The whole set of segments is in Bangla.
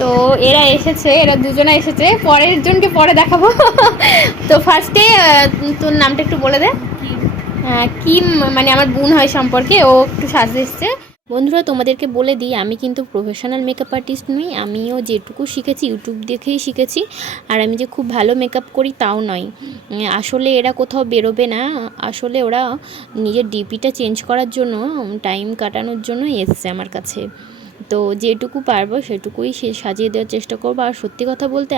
তো এরা এসেছে এরা দুজনে এসেছে। পরের জনকে পরে দেখাবো। তো ফার্স্টে তোর নামটা একটু বলে দে। আহ, কি মানে আমার বোন হয় সম্পর্কে ও একটু সাজতে এসছে। বন্ধুরা তোমাদেরকে বলে দিই আমি কিন্তু প্রফেশনাল মেকআপ আর্টিস্ট নই আমিও যেটুকু শিখেছি ইউটিউব দেখেই শিখেছি। আর আমি যে খুব ভালো মেকআপ করি তাও নয়। আসলে এরা কোথাও বেরোবে না। আসলে ওরা নিজের ডিপিটা চেঞ্জ করার জন্য টাইম কাটানোর জন্য এসছে আমার কাছে। তো যেটুকু পারব সেটুকুই সে সাজিয়ে দেওয়ার চেষ্টা করব। আর সত্যি কথা বলতে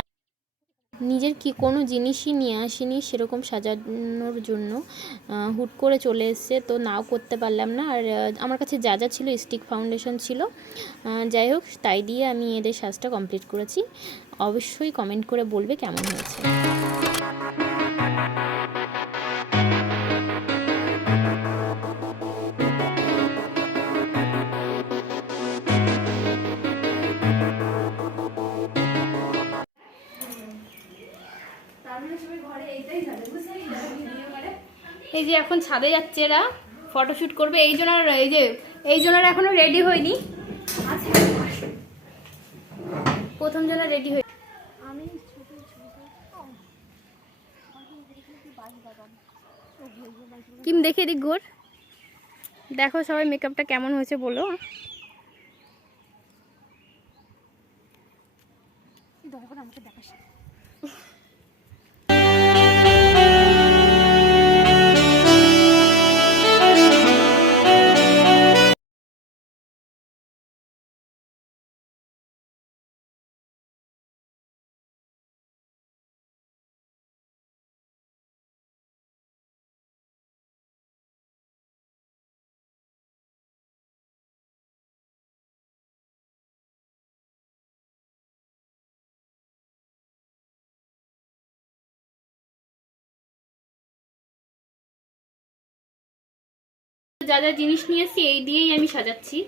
নিজের কি কোনো জিনিসই নিয়ে আসিনি সেরকম সাজানোর জন্য। হুট করে চলে এসছে তো নাও করতে পারলাম না। আর আমার কাছে যা যা ছিল স্টিক ফাউন্ডেশন ছিল। যাই হোক, তাই দিয়ে আমি এদের সাজটা কমপ্লিট করেছি। অবশ্যই কমেন্ট করে বলবে কেমন হয়েছে। এই যে এখন ছাদে যাচ্ছে এরা ফটোশ্যুট করবে। এই জন্য এই যে এই জন্য এখনও রেডি হয়নি। প্রথম জন রেডি হয়ে কিম দেখে দিক ঘোর। দেখো সবাই মেকআপটা কেমন হয়েছে বলো। যা যা জিনিস নিয়ে আসি এই দিয়েই আমি সাজাচ্ছি।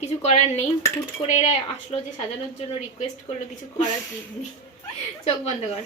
কিছু করার নেই। হুট করে এরা আসলো যে সাজানোর জন্য রিকোয়েস্ট করল, কিছু করার নেই। চোখ বন্ধ কর।